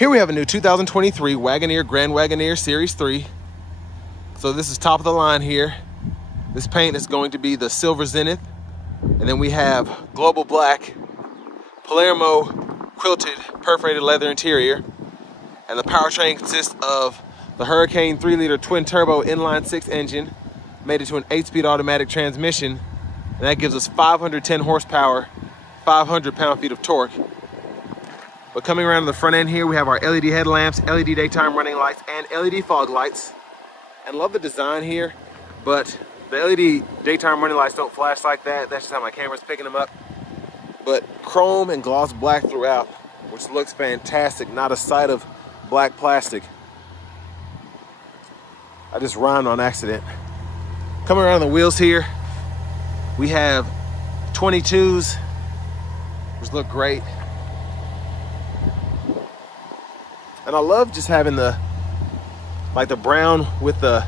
Here we have a new 2023 Wagoneer Grand Wagoneer Series 3. So this is top of the line here. This paint is going to be the Silver Zenith. And then we have Global Black, Palermo quilted perforated leather interior. And the powertrain consists of the Hurricane 3-liter twin turbo inline 6 engine, made into an 8-speed automatic transmission. And that gives us 510 horsepower, 500 pound-feet of torque. But coming around to the front end here, we have our LED headlamps, LED daytime running lights, and LED fog lights. And love the design here, but the LED daytime running lights don't flash like that. That's just how my camera's picking them up. But chrome and gloss black throughout, which looks fantastic. Not a sight of black plastic. I just rhymed on accident. Coming around the wheels here, we have 22s, which look great. And I love just having the brown with the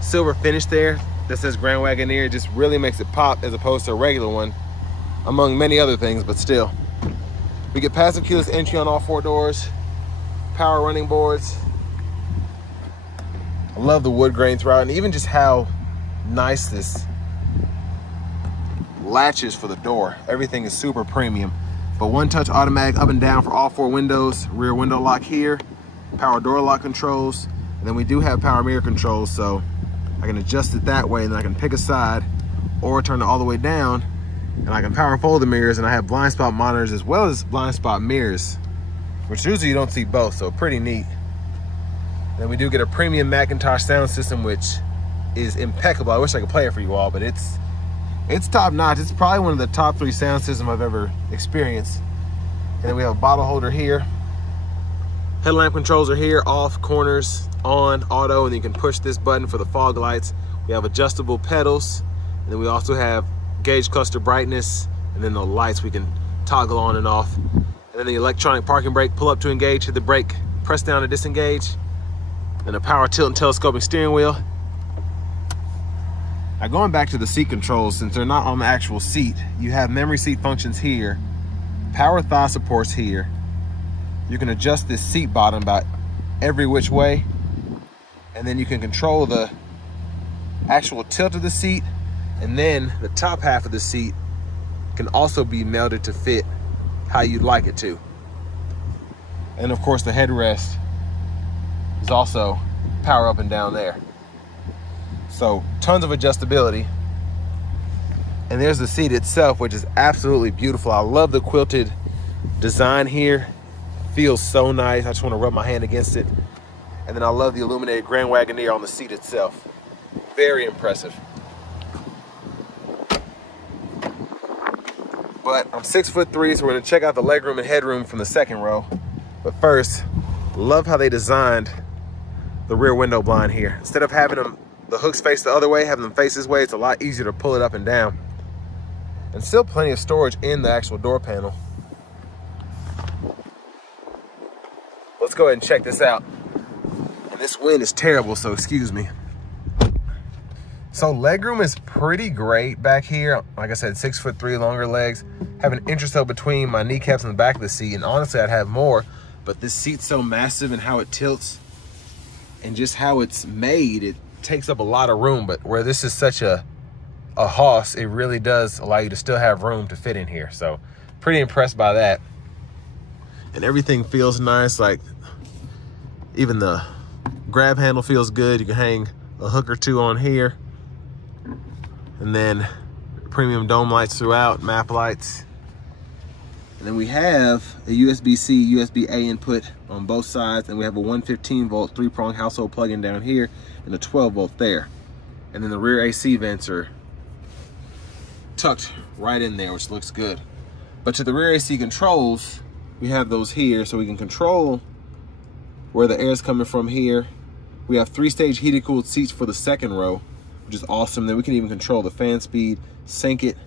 silver finish there that says Grand Wagoneer. It just really makes it pop as opposed to a regular one, among many other things, but still. We get passive keyless entry on all 4 doors, power running boards. I love the wood grain throughout, and even just how nice this latches for the door. Everything is super premium. But one-touch automatic up and down for all 4 windows, rear window lock here, power door lock controls, and then we do have power mirror controls, so I can adjust it that way, and then I can pick a side or turn it all the way down, and I can power fold the mirrors, and I have blind spot monitors as well as blind spot mirrors, which usually you don't see both, so pretty neat. And then we do get a premium Macintosh sound system, which is impeccable. I wish I could play it for you all, but it's top notch. It's probably one of the top 3 sound systems I've ever experienced. And then we have a bottle holder here. Headlamp controls are here, off, corners, on, auto, and you can push this button for the fog lights. We have adjustable pedals, and then we also have gauge cluster brightness, and then the lights we can toggle on and off. And then the electronic parking brake, pull up to engage, hit the brake, press down to disengage. And a power tilt and telescoping steering wheel. Now going back to the seat controls, since they're not on the actual seat, you have memory seat functions here, power thigh supports here. You can adjust this seat bottom about every which way, and then you can control the actual tilt of the seat, and then the top half of the seat can also be melded to fit how you'd like it to. And of course the headrest is also power up and down there. So tons of adjustability. And there's the seat itself, which is absolutely beautiful. I love the quilted design here. Feels so nice. I just want to rub my hand against it. And then I love the illuminated Grand Wagoneer on the seat itself. Very impressive. But I'm 6'3", so we're gonna check out the legroom and headroom from the second row. But first, love how they designed the rear window blind here. Instead of having them the hooks face the other way, having them face this way, it's a lot easier to pull it up and down. And still plenty of storage in the actual door panel. Let's go ahead and check this out. And this wind is terrible, so excuse me. So legroom is pretty great back here. Like I said, 6'3", longer legs. Have an intercell between my kneecaps and the back of the seat. And honestly, I'd have more, but this seat's so massive and how it tilts and just how it's made, it takes up a lot of room. But where this is such a hoss, it really does allow you to still have room to fit in here. So pretty impressed by that. And everything feels nice. Like even the grab handle feels good. You can hang a hook or 2 on here. And then premium dome lights throughout, map lights. And then we have a USB-C, USB-A input on both sides, and we have a 115-volt 3-prong household plug-in down here and a 12-volt there. And then the rear AC vents are tucked right in there, which looks good. But to the rear AC controls, we have those here, so we can control where the air is coming from here. We have 3-stage heated cooled seats for the second row, which is awesome. Then we can even control the fan speed, sync it,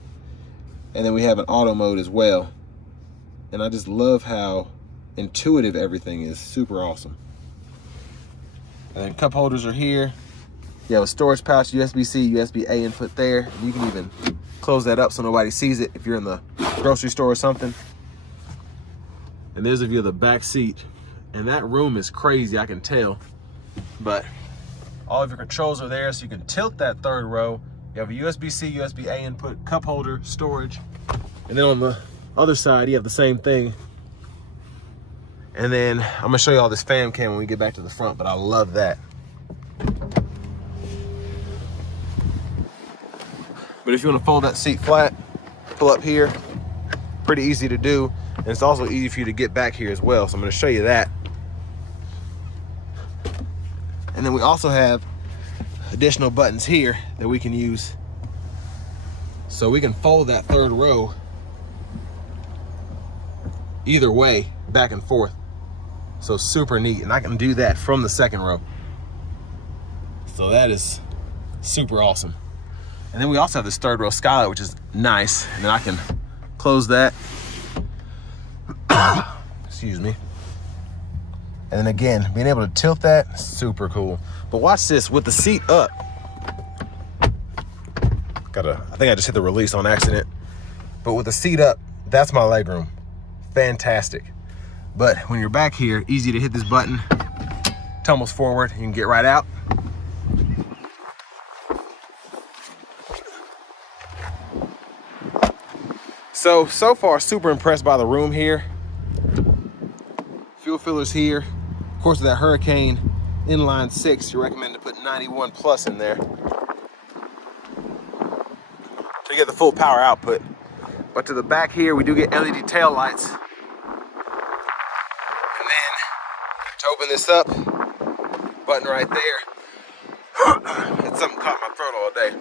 and then we have an auto mode as well. And I just love how intuitive everything is. Super awesome. And then cup holders are here. You have a storage pouch, USB-C, USB-A input there. And you can even close that up so nobody sees it if you're in the grocery store or something. And there's a view of the back seat And that room is crazy, I can tell. But all of your controls are there, so you can tilt that third row. You have a USB-C, USB-A input, cup holder, storage. And then on the other side, you have the same thing. And then I'm gonna show you all this fam cam when we get back to the front, but I love that. But if you wanna fold that seat flat, pull up here, pretty easy to do. And it's also easy for you to get back here as well. So I'm gonna show you that. And then we also have additional buttons here that we can use. So we can fold that third row either way, back and forth. So super neat, and I can do that from the second row. So that is super awesome. And then we also have this third row skylight, which is nice. And then I can close that. Excuse me. And then again, being able to tilt that, super cool. But watch this, with the seat up. I think I just hit the release on accident. But with the seat up, that's my legroom. Fantastic. But when you're back here, easy to hit this button, tumbles forward, you can get right out. So far, super impressed by the room here. Fuel fillers here. Of course, with that Hurricane inline 6, you recommend to put 91 plus in there to get the full power output. But to the back here, we do get LED tail lights. And then to open this up, button right there. It's something caught my throat all day.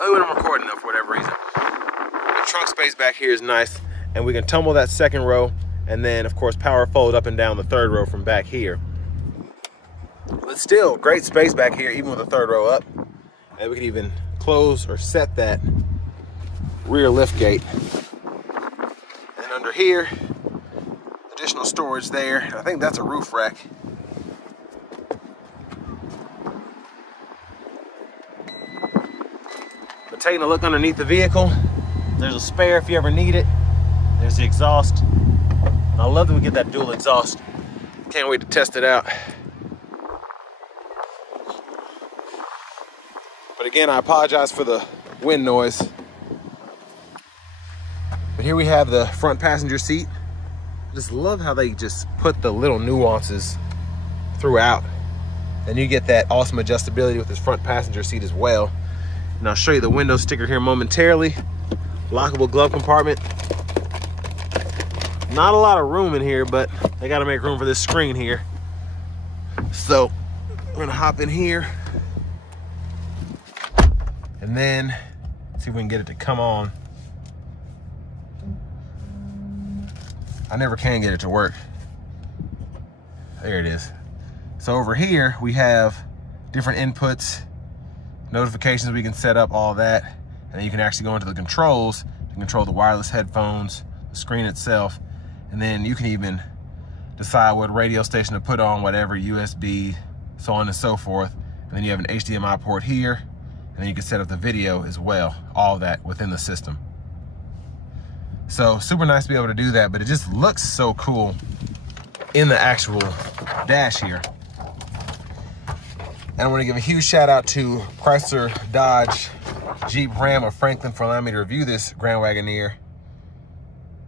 Only when I'm recording though, for whatever reason. The trunk space back here is nice, and we can tumble that second row, and then of course power fold up and down the third row from back here. But still, great space back here, even with the third row up. And we can even close or set that rear lift gate. And under here, additional storage there. I think that's a roof rack. But taking a look underneath the vehicle, there's a spare if you ever need it. There's the exhaust. I love that we get that dual exhaust. Can't wait to test it out. But again, I apologize for the wind noise. But here we have the front passenger seat. I just love how they just put the little nuances throughout. And you get that awesome adjustability with this front passenger seat as well. And I'll show you the window sticker here momentarily. Lockable glove compartment. Not a lot of room in here, but they gotta make room for this screen here. So we're gonna hop in here and then see if we can get it to come on. I never can get it to work. There it is. So over here, we have different inputs, notifications we can set up, all that. And then you can actually go into the controls to control the wireless headphones, the screen itself. And then you can even decide what radio station to put on, whatever, USB, so on and so forth. And then you have an HDMI port here. And then you can set up the video as well, all of that within the system. So super nice to be able to do that, but it just looks so cool in the actual dash here. And I want to give a huge shout out to Chrysler, Dodge, Jeep, Ram of Franklin for allowing me to review this Grand Wagoneer.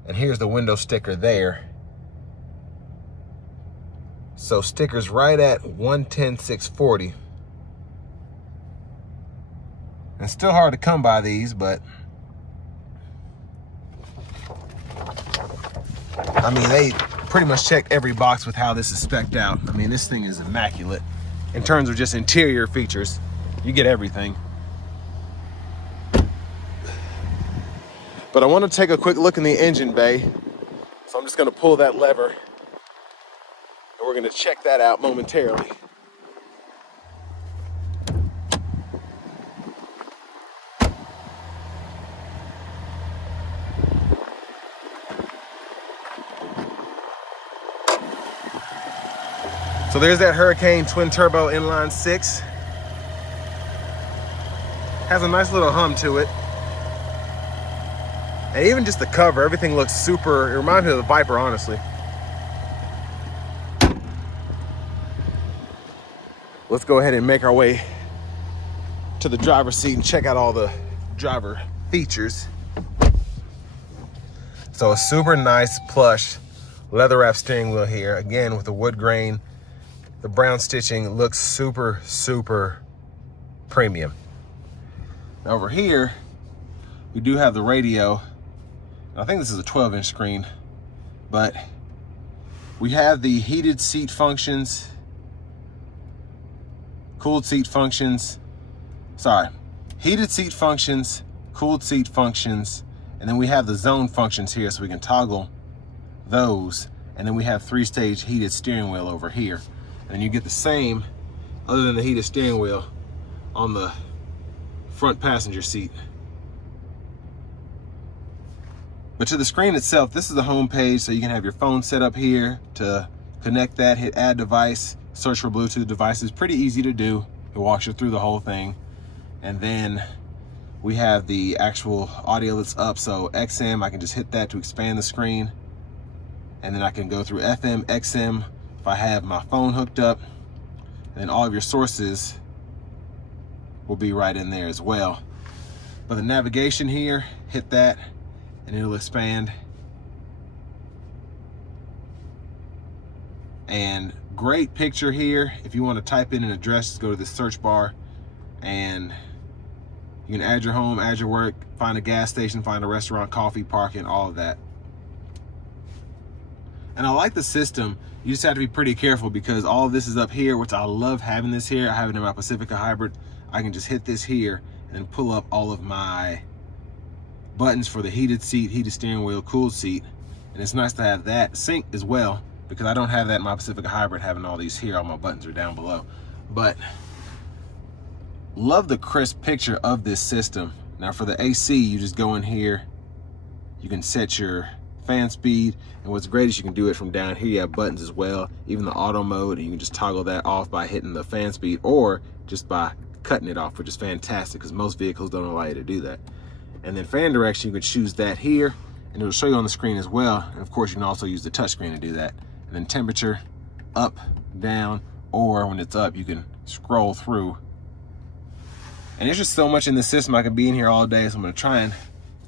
And here's the window sticker there. So stickers right at 110,640. And it's still hard to come by these, but I mean, they pretty much check every box with how this is spec'd out. I mean, this thing is immaculate. In terms of just interior features, you get everything. But I want to take a quick look in the engine bay. So I'm just going to pull that lever and we're going to check that out momentarily. So there's that Hurricane twin turbo inline 6. Has a nice little hum to it. And even just the cover, everything looks super, it reminds me of the Viper, honestly. let's go ahead and make our way to the driver's seat and check out all the driver features. So a super nice plush leather wrap steering wheel here, again with the wood grain. The brown stitching looks super, super premium. Now over here, we do have the radio. I think this is a 12-inch screen, but we have the heated seat functions, cooled seat functions, heated seat functions, cooled seat functions, and then we have the zone functions here so we can toggle those. And then we have 3-stage heated steering wheel over here. And you get the same, other than the heated steering wheel, on the front passenger seat. But to the screen itself, this is the home page, so you can have your phone set up here to connect that, hit add device, search for Bluetooth devices. Pretty easy to do. It walks you through the whole thing. And then we have the actual audio that's up. So XM, I can just hit that to expand the screen. And then I can go through FM, XM, if I have my phone hooked up. And then all of your sources will be right in there as well. But the navigation here, hit that, and it'll expand. And great picture here. If you want to type in an address, just go to the search bar and you can add your home, add your work, find a gas station, find a restaurant, coffee, parking, all of that. And I like the system. You just have to be pretty careful because all of this is up here, which I love having this here. I have it in my Pacifica Hybrid. I can just hit this here and then pull up all of my buttons for the heated seat, heated steering wheel, cooled seat. And it's nice to have that sync as well because I don't have that in my Pacifica Hybrid, having all these here. All my buttons are down below. But love the crisp picture of this system. Now for the AC, you just go in here. You can set your fan speed. And what's great is you can do it from down here. You have buttons as well, even the auto mode, and you can just toggle that off by hitting the fan speed or just by cutting it off, which is fantastic because most vehicles don't allow you to do that. And then fan direction, you can choose that here and it'll show you on the screen as well. And of course, you can also use the touch screen to do that. And then temperature, up, down, or when it's up, you can scroll through. And there's just so much in the system. I could be in here all day, so I'm gonna try and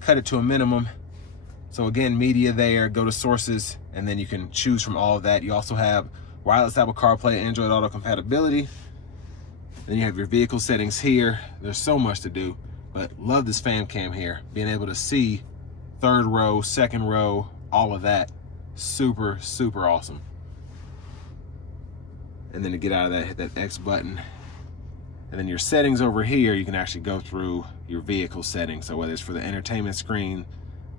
cut it to a minimum. So again, media there, go to sources, and then you can choose from all of that. You also have wireless Apple CarPlay, Android Auto compatibility. Then you have your vehicle settings here. There's so much to do, but love this fam cam here. Being able to see third row, second row, all of that. Super, super awesome. And then to get out of that, hit that X button. And then your settings over here, you can actually go through your vehicle settings. So whether it's for the entertainment screen,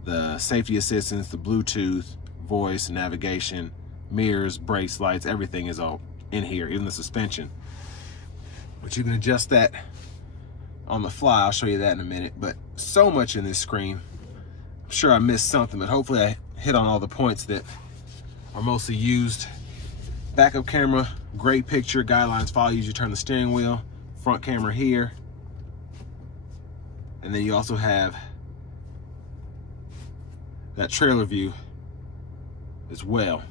the safety assistance, the Bluetooth, voice, navigation, mirrors, brakes, lights, everything is all in here, even the suspension. But you can adjust that on the fly. I'll show you that in a minute. But so much in this screen. I'm sure I missed something, but hopefully I hit on all the points that are mostly used. Backup camera, great picture, guidelines follow you as you turn the steering wheel. Front camera here. And then you also have that trailer view as well,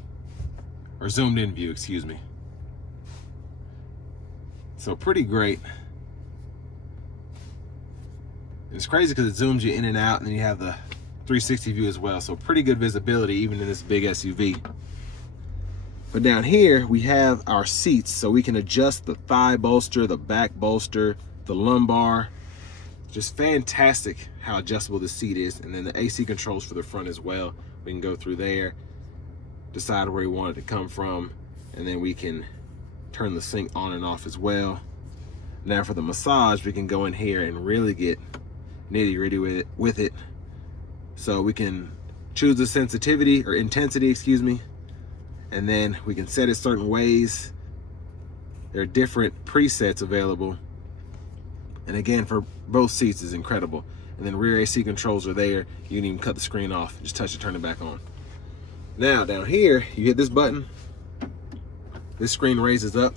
or zoomed in view, excuse me. So pretty great. And it's crazy because it zooms you in and out, and then you have the 360 view as well. So pretty good visibility even in this big SUV. But down here we have our seats, so we can adjust the thigh bolster, the back bolster, the lumbar. Just fantastic how adjustable this seat is. And then the AC controls for the front as well. We can go through there, decide where we want it to come from, and then we can turn the sync on and off as well. Now for the massage, we can go in here and really get nitty-gritty with it. So we can choose the sensitivity or intensity, excuse me, and then we can set it certain ways. There are different presets available. And again, for both seats is incredible. And then rear AC controls are there. You can even cut the screen off. Just touch it, turn it back on. Now down here, you hit this button. This screen raises up.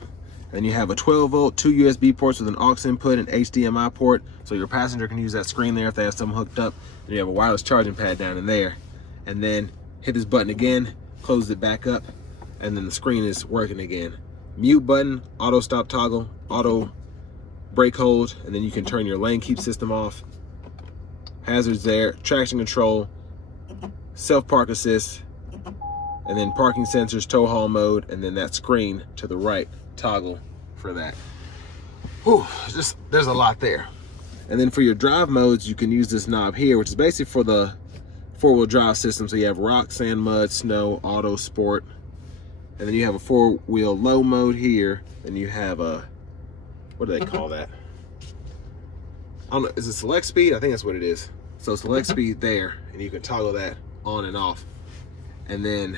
And you have a 12-volt, 2 USB ports with an aux input and HDMI port. So your passenger can use that screen there if they have something hooked up. Then you have a wireless charging pad down in there. And then hit this button again, close it back up, and then the screen is working again. mute button, auto stop toggle, auto brake hold, and then you can turn your lane keep system off. Hazards there, traction control, self park assist, and then parking sensors, tow haul mode, and then that screen to the right toggle for that. Whew, there's a lot there. And then for your drive modes, you can use this knob here, which is basically for the four-wheel drive system. So you have rock, sand, mud, snow, auto, sport. And then you have a four-wheel low mode here. And you have a, what do they call that? I don't know, is it select speed? I think that's what it is. So select speed there, and you can toggle that on and off. And then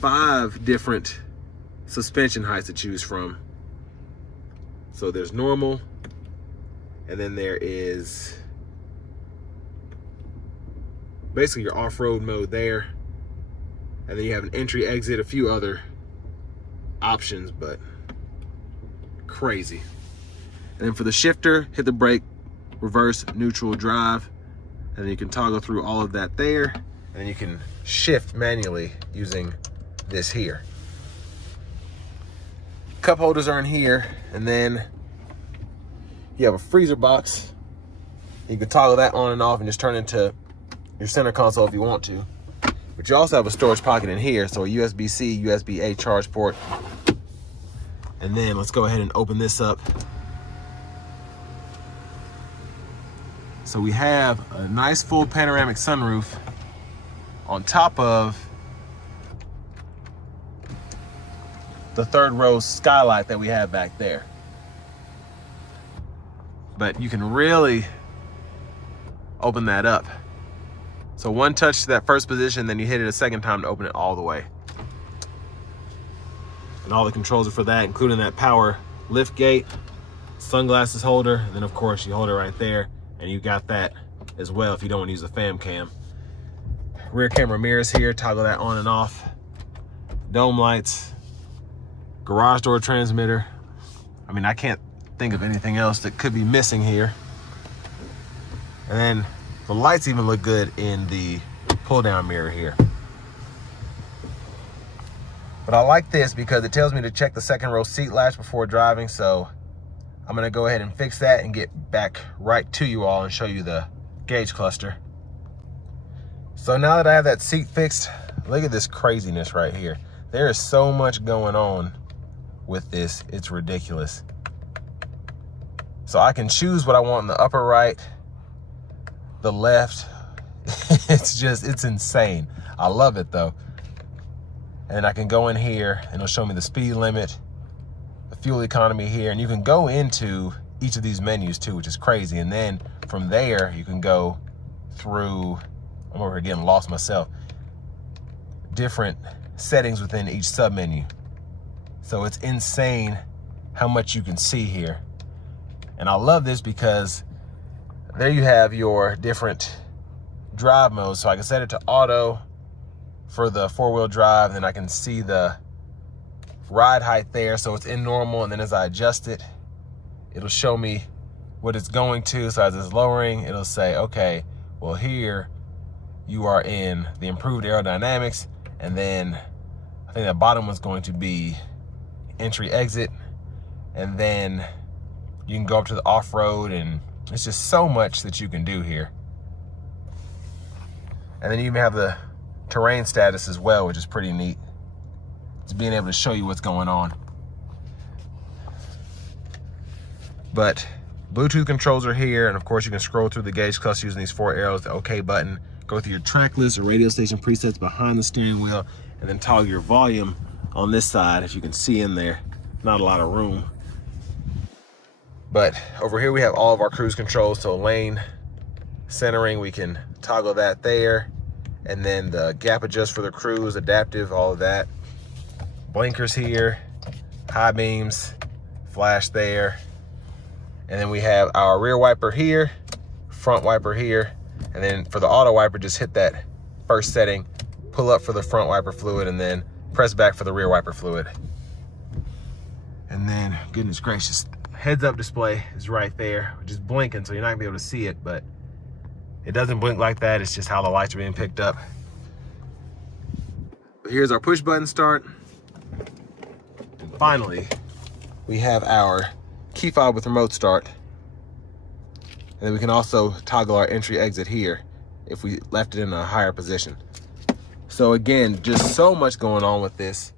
5 different suspension heights to choose from. So there's normal, and then there is basically your off-road mode there. And then you have an entry, exit, a few other options, but crazy. And then for the shifter, hit the brake, reverse, neutral, drive. And then you can toggle through all of that there. And then you can shift manually using this here. Cup holders are in here. And then you have a freezer box. You can toggle that on and off and just turn it into your center console if you want to. But you also have a storage pocket in here. So a USB-C, USB-A charge port. And then let's go ahead and open this up. So we have a nice full panoramic sunroof on top of the third row skylight that we have back there. But you can really open that up. So one touch to that first position, then you hit it a second time to open it all the way. And all the controls are for that, including that power lift gate, sunglasses holder, and then of course you hold it right there, and you got that as well if you don't want to use a fam cam. Rear camera mirrors here, toggle that on and off. Dome lights, garage door transmitter. I mean, I can't think of anything else that could be missing here. And then the lights even look good in the pull down mirror here. But I like this because it tells me to check the second row seat latch before driving. So I'm gonna go ahead and fix that and get back right to you all and show you the gauge cluster. So now that I have that seat fixed, look at this craziness right here. There is so much going on with this, it's ridiculous. So I can choose what I want in the upper right, the left. It's insane. I love it though. And I can go in here and it'll show me the speed limit, the fuel economy here, and you can go into each of these menus too, which is crazy. And then from there, you can go through, I'm over here getting lost myself, different settings within each sub menu. So it's insane how much you can see here. And I love this because there you have your different drive modes. So I can set it to auto for the four-wheel drive, and then I can see the ride height there. So it's in normal, and then as I adjust it, it'll show me what it's going to. So as it's lowering, it'll say, okay, well here you are in the improved aerodynamics, and then I think that bottom one's going to be entry exit, and then you can go up to the off-road, and it's just so much that you can do here. And then you even have the terrain status as well, which is pretty neat. It's being able to show you what's going on. But Bluetooth controls are here, and of course you can scroll through the gauge cluster using these 4 arrows, the OK button, go through your track list or radio station presets behind the steering wheel, and then toggle your volume on this side. If you can see in there, not a lot of room. But over here we have all of our cruise controls. So lane centering, we can toggle that there. And then the gap adjust for the cruise, adaptive, all of that. Blinkers here, high beams, flash there. And then we have our rear wiper here, front wiper here. And then for the auto wiper, just hit that first setting, pull up for the front wiper fluid, and then press back for the rear wiper fluid. And then, goodness gracious, heads up display is right there, which is blinking, so you're not gonna be able to see it, but it doesn't blink like that. It's just how the lights are being picked up. But here's our push button start. And finally, we have our key fob with remote start. And then we can also toggle our entry exit here if we left it in a higher position. So again, just so much going on with this.